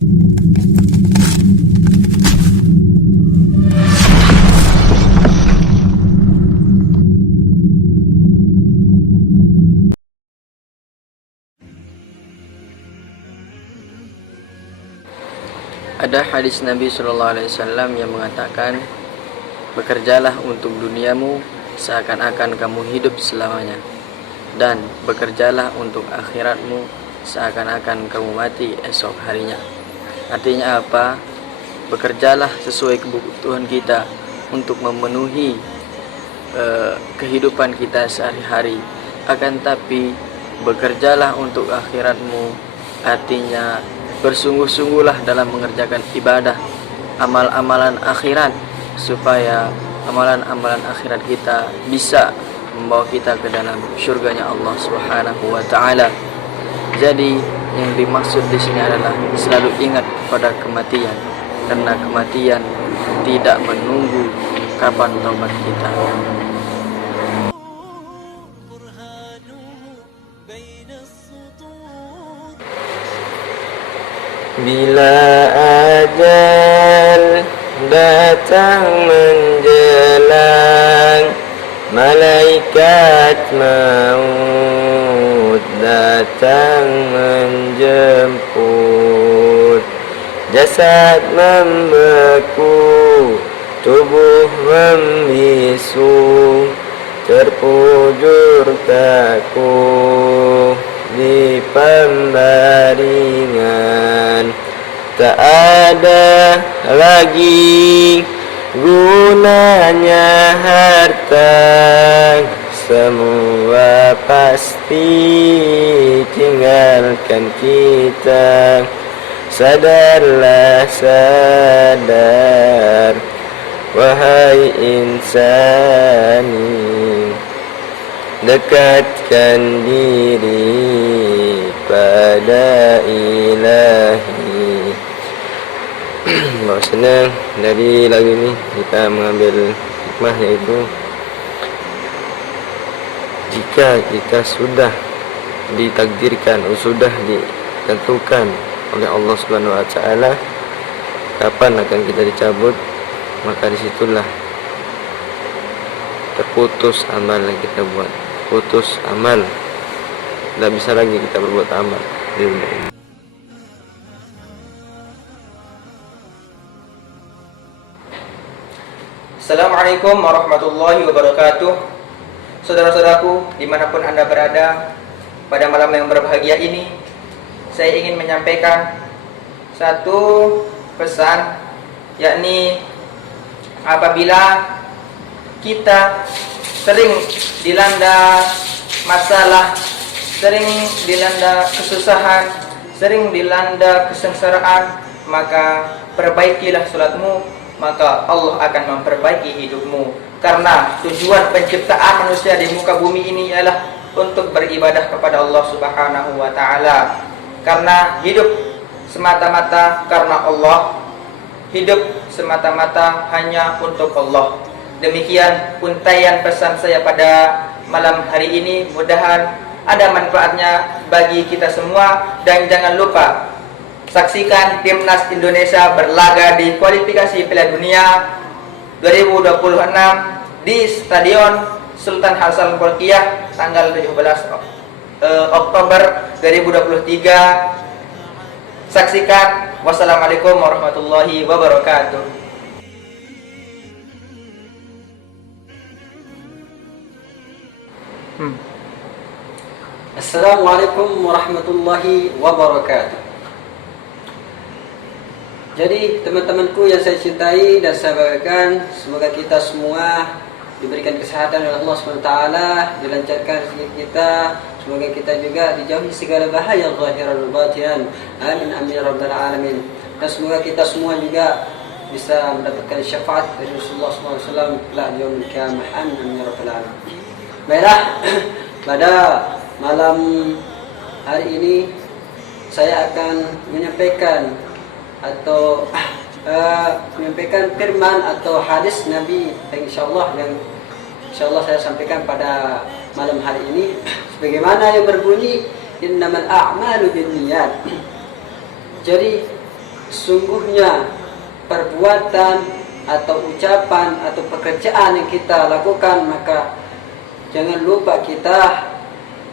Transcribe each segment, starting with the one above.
Ada hadis Nabi Shallallahu Alaihi Wasallam yang mengatakan, bekerjalah untuk duniamu seakan-akan kamu hidup selamanya, dan bekerjalah untuk akhiratmu seakan-akan kamu mati esok harinya. Artinya apa? Bekerjalah sesuai kebutuhan kita untuk memenuhi kehidupan kita sehari-hari. Akan tapi bekerjalah untuk akhiratmu, artinya bersungguh-sungguhlah dalam mengerjakan ibadah, amal-amalan akhirat, supaya amalan-amalan akhirat kita bisa membawa kita ke dalam surganya Allah Subhanahu wa taala. Jadi yang dimaksud di sini adalah selalu ingat pada kematian, karena kematian tidak menunggu kapan taubat kita. Bila ajal datang menjelang, malaikat maut datang menjemput. Jasad membeku, tubuh membisu, terpujur kaku di pembaringan. Tak ada lagi gunanya harta, semua pasti tinggalkan kita. Sadarlah sadar, wahai insani, dekatkan diri pada ilahi. Bahwasanya dari lagu ini kita mengambil hikmah, yaitu jika kita sudah ditakdirkan, sudah ditentukan oleh Allah Subhanahu wa taala kapan akan kita dicabut, maka disitulah terputus amal yang kita buat, putus amal, tidak bisa lagi kita berbuat amal di dunia ini. Assalamualaikum warahmatullahi wabarakatuh. Saudara-saudaraku dimanapun Anda berada, pada malam yang berbahagia ini saya ingin menyampaikan satu pesan, yakni apabila kita sering dilanda masalah, sering dilanda kesusahan, sering dilanda kesengsaraan, maka perbaikilah salatmu, maka Allah akan memperbaiki hidupmu. Karena tujuan penciptaan manusia di muka bumi ini ialah untuk beribadah kepada Allah Subhanahu wa taala. Karena hidup semata-mata karena Allah, hidup semata-mata hanya untuk Allah. Demikian untayan pesan saya pada malam hari ini. Mudah-mudahan ada manfaatnya bagi kita semua. Dan jangan lupa saksikan Timnas Indonesia berlaga di kualifikasi Piala Dunia 2026 di Stadion Sultan Hasan Bolkiah tanggal 17 Oktober 2023. Saksikan. Wassalamualaikum warahmatullahi wabarakatuh. Assalamualaikum warahmatullahi wabarakatuh. Jadi teman-temanku yang saya cintai dan saya banggakan, semoga kita semua diberikan kesehatan oleh Allah SWT, dilancarkan rezeki kita, semoga kita juga dijauhi segala bahaya zahiran dan batinan. Amin amin ya rabbal alamin. Dan semoga kita semua juga bisa mendapatkan syafaat dari Rasulullah SAW kelak di yaumil qiyamah. Amin ya rabbal alamin. Baiklah, pada malam hari ini saya akan menyampaikan firman atau hadis Nabi yang insyaallah saya sampaikan pada malam hari ini, sebagaimana yang berbunyi innamal a'malu binniyat. Jadi sungguhnya perbuatan atau ucapan atau pekerjaan yang kita lakukan, maka jangan lupa kita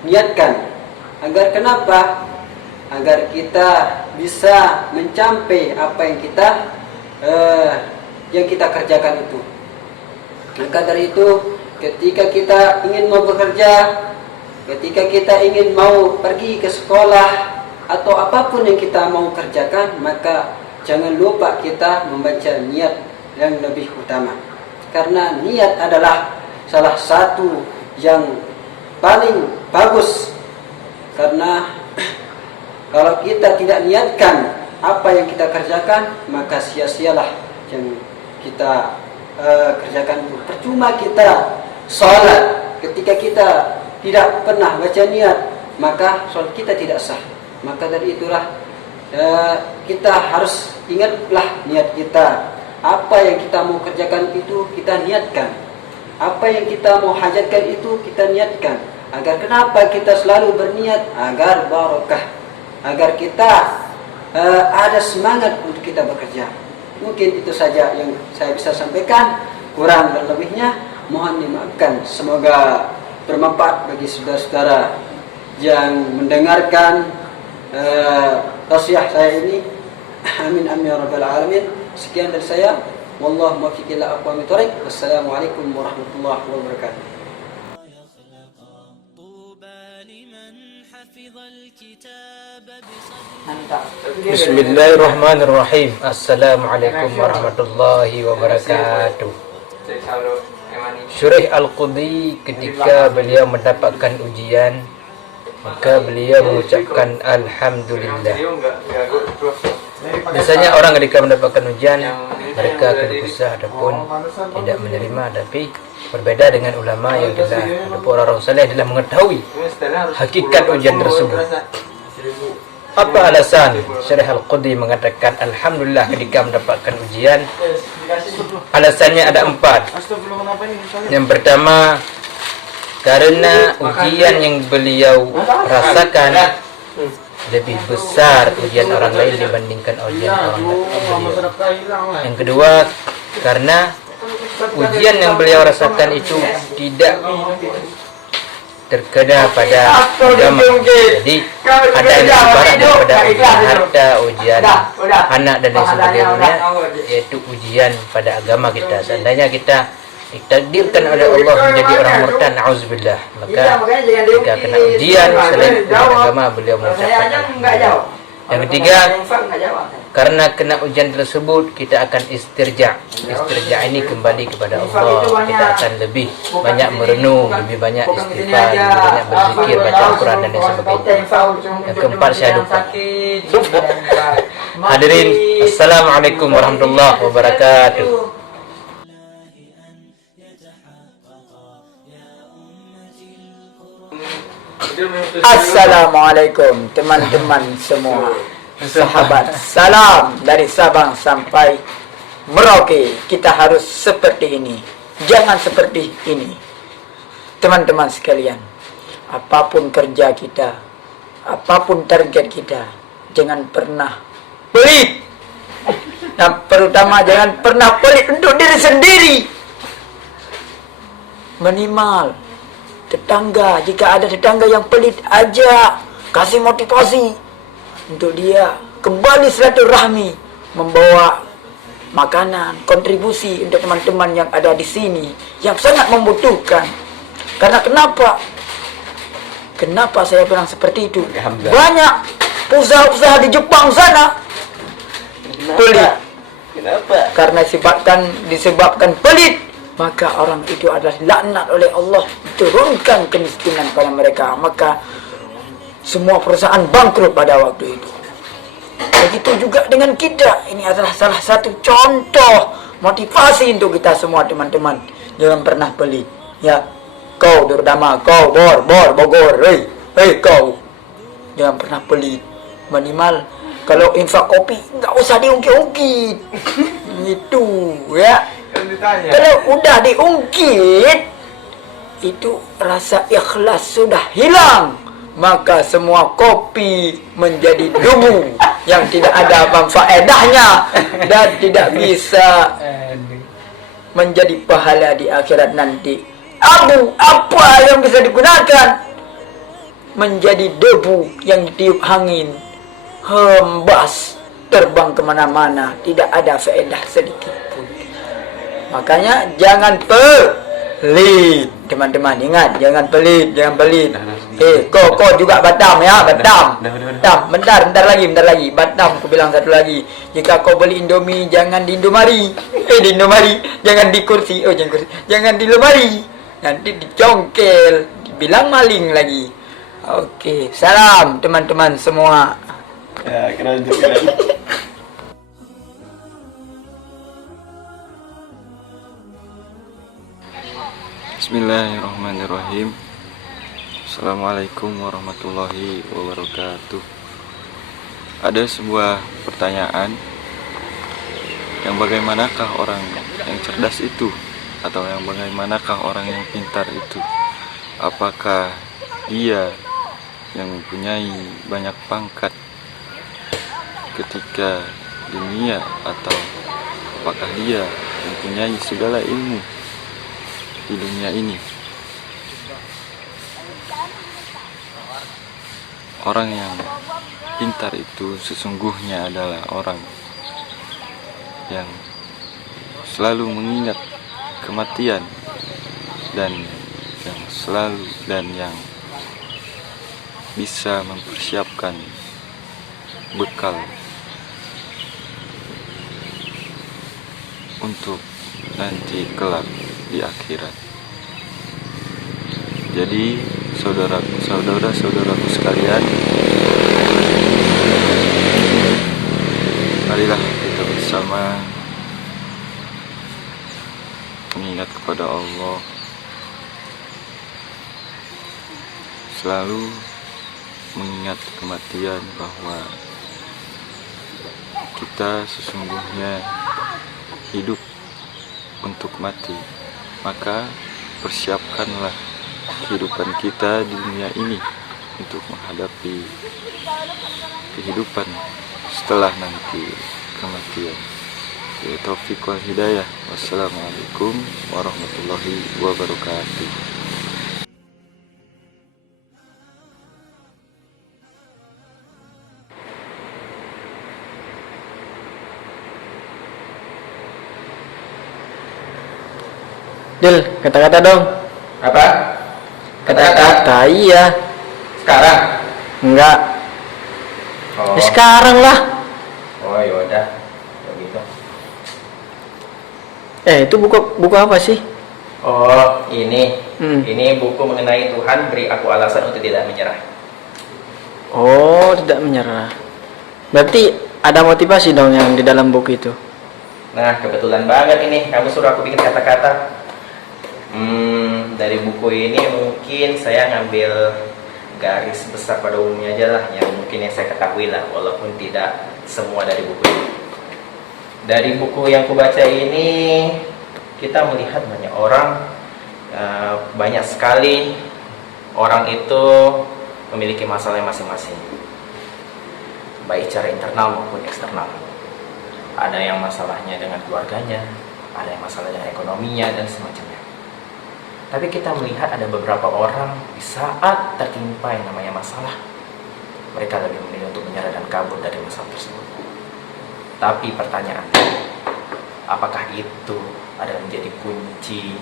niatkan. Agar kenapa? Agar kita bisa mencapai apa yang kita kerjakan itu. Maka dari itu, ketika kita ingin mau bekerja, ketika kita ingin mau pergi ke sekolah atau apapun yang kita mau kerjakan, maka jangan lupa kita membaca niat yang lebih utama. Karena niat adalah salah satu yang paling bagus. Karena kalau kita tidak niatkan apa yang kita kerjakan, maka sia-sialah yang kita kerjakan itu. Percuma kita sholat ketika kita tidak pernah baca niat, maka sholat kita tidak sah. Maka dari itulah kita harus ingatlah niat kita. Apa yang kita mau kerjakan itu kita niatkan. Apa yang kita mau hajatkan itu kita niatkan. Agar kenapa kita selalu berniat? Agar barakah, agar kita ada semangat untuk kita bekerja. Mungkin itu saja yang saya bisa sampaikan. Kurang dan lebihnya mohon dimaafkan. Semoga bermanfaat bagi saudara-saudara yang mendengarkan tausiah saya ini. Amin amin ya rabbal alamin. Sekian dari saya. Wallahu muwaffiq ila aqwamit thoriq. Wassalamualaikum warahmatullahi wabarakatuh. Bismillahirrahmanirrahim. Assalamualaikum warahmatullahi wabarakatuh. Syurih Al-Qudhi ketika beliau mendapatkan ujian, maka beliau mengucapkan Alhamdulillah. Biasanya orang ketika mendapatkan ujian, mereka akan kusah ataupun tidak menerima. Tapi berbeda dengan ulama yang adalah orang saleh adalah mengetahui hakikat ujian tersebut. Apa alasan Syarih Al-Qudhi mengatakan Alhamdulillah ketika mendapatkan ujian? Alasannya ada 4. Yang pertama, karena ujian yang beliau rasakan lebih besar ujian orang lain dibandingkan ujian orang lain. Yang kedua, karena ujian yang beliau rasakan itu tidak terkena pada agama. Jadi ada yang lebih parah daripada ujian harta, ujian anak dan lain sebagainya, yaitu ujian pada agama kita. Seandainya kita ditakdirkan oleh Allah menjadi orang murtad, na'udzubillah, maka jika kena ujian selain ujian agama, beliau mengucapkan alhamdulillah. Yang ketiga, karena kena ujian tersebut kita akan istirja. Istirja ini kembali kepada Allah. Kita akan lebih banyak merenung, lebih banyak istighfar, lebih banyak berzikir, baca Al-Quran dan lain sebagainya. Yang keempat, saya lupa. Hadirin, Assalamualaikum warahmatullahi wabarakatuh. Assalamualaikum teman-teman semua, sahabat. Salam dari Sabang sampai Merauke. Kita harus seperti ini, jangan seperti ini. Teman-teman sekalian, apapun kerja kita, apapun target kita, jangan pernah pelit. Dan terutama jangan pernah pelit untuk diri sendiri. Minimal tetangga, jika ada tetangga yang pelit, aja kasih motivasi untuk dia kembali silaturahmi, membawa makanan, kontribusi untuk teman-teman yang ada di sini yang sangat membutuhkan. Karena kenapa saya bilang seperti itu? Banyak usaha-usaha di Jepang sana pelit. Kenapa? Karena disebabkan pelit, maka orang itu adalah laknat oleh Allah, turunkan kemiskinan pada mereka, maka semua perusahaan bangkrut pada waktu itu. Begitu juga dengan kita. Ini adalah salah satu contoh motivasi untuk kita semua, teman-teman. Jangan pernah pelit, ya. Kau terutama, kau Bogor, hei kau, jangan pernah pelit. Minimal kalau infak kopi nggak usah diungkit-ungkit. Itu ya. Kalau udah diungkit, itu rasa ikhlas sudah hilang, maka semua kopi menjadi debu. yang tidak ada faedahnya dan tidak bisa menjadi pahala di akhirat nanti. Apa yang bisa digunakan? Menjadi debu yang ditiup angin, hembas terbang kemana-mana, tidak ada faedah sedikit pun. Makanya jangan pelit, teman-teman. Ingat, jangan pelit. Kok juga Batam ya, Batam. Bentar lagi. Batam, aku bilang satu lagi. Jika kau beli Indomie, jangan di Indomari. Di Indomari, jangan di kursi. Jangan di lemari. Nanti dicongkel, dibilang maling lagi. Oke, salam teman-teman semua. Ya, keren. Bismillahirrahmanirrahim. Assalamualaikum warahmatullahi wabarakatuh. Ada sebuah pertanyaan, yang bagaimanakah orang yang cerdas itu? Atau yang bagaimanakah orang yang pintar itu? Apakah dia yang mempunyai banyak pangkat ketika dunia, atau apakah dia mempunyai segala ilmu di dunia ini? Orang yang pintar itu sesungguhnya adalah orang yang selalu mengingat kematian dan yang bisa mempersiapkan bekal untuk nanti kelak di akhirat. Jadi saudara-saudaraku sekalian, marilah kita bersama mengingat kepada Allah, selalu mengingat kematian, bahwa kita sesungguhnya hidup untuk mati. Maka persiapkanlah kehidupan kita di dunia ini untuk menghadapi kehidupan setelah nanti kematian. Taufik wal hidayah. Wassalamualaikum warahmatullahi wabarakatuh. Dil, kata-kata dong. Apa? Kata-kata, iya. Sekarang? Enggak. Oh, Ya, sekarang lah. oh yaudah, begitu. Itu buku apa sih? Oh, ini. Hmm. Ini buku mengenai Tuhan beri aku alasan untuk tidak menyerah. Oh, tidak menyerah. Berarti ada motivasi dong yang di dalam buku itu. Nah, kebetulan banget ini kamu suruh aku bikin kata-kata. Dari buku ini mungkin saya ngambil garis besar pada umumnya aja lah, yang mungkin yang saya ketahui lah, walaupun tidak semua dari buku ini. Dari buku yang kubaca ini, kita melihat banyak orang, banyak sekali orang itu memiliki masalah masing-masing, baik secara internal maupun eksternal. Ada yang masalahnya dengan keluarganya, ada yang masalah dengan ekonominya, dan semacamnya. Tapi kita melihat ada beberapa orang di saat tertimpa yang namanya masalah, mereka lebih memilih untuk menyerah dan kabur dari masalah tersebut. Tapi pertanyaannya, apakah itu adalah menjadi kunci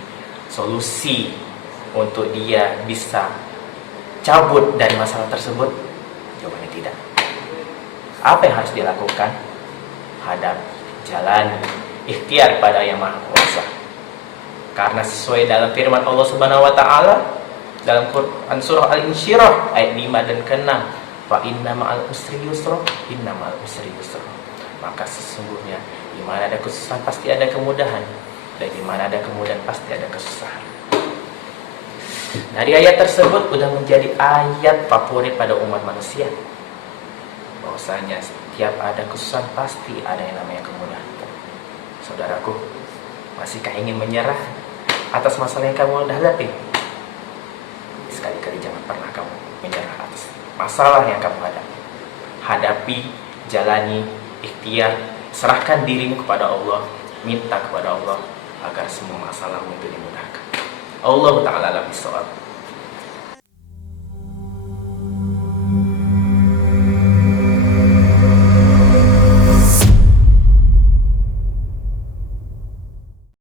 solusi untuk dia bisa cabut dari masalah tersebut? Jawabannya tidak. Apa yang harus dilakukan? Hadapi, jalani, ikhtiar pada Yang Maha Kuasa. Karena sesuai dalam firman Allah Subhanahu wa taala dalam Quran surah Al-Insyirah ayat 5 dan ke-6, fa inna ma'al usri yusra, inna ma'al usri yusra. Maka sesungguhnya di mana ada kesusahan pasti ada kemudahan, dan di mana ada kemudahan pasti ada kesusahan. Dari ayat tersebut sudah menjadi ayat favorit pada umat manusia, bahwasanya setiap ada kesusahan pasti ada yang namanya kemudahan. Saudaraku, masihkah ingin menyerah atas masalah yang kamu hadapi? Sekali-kali jangan pernah kamu menyerah atas masalah yang kamu hadapi. Hadapi jalani, ikhtiar, serahkan dirimu kepada Allah, minta kepada Allah agar semua masalahmu itu dimudahkan. Allah Ta'ala alam bisawab.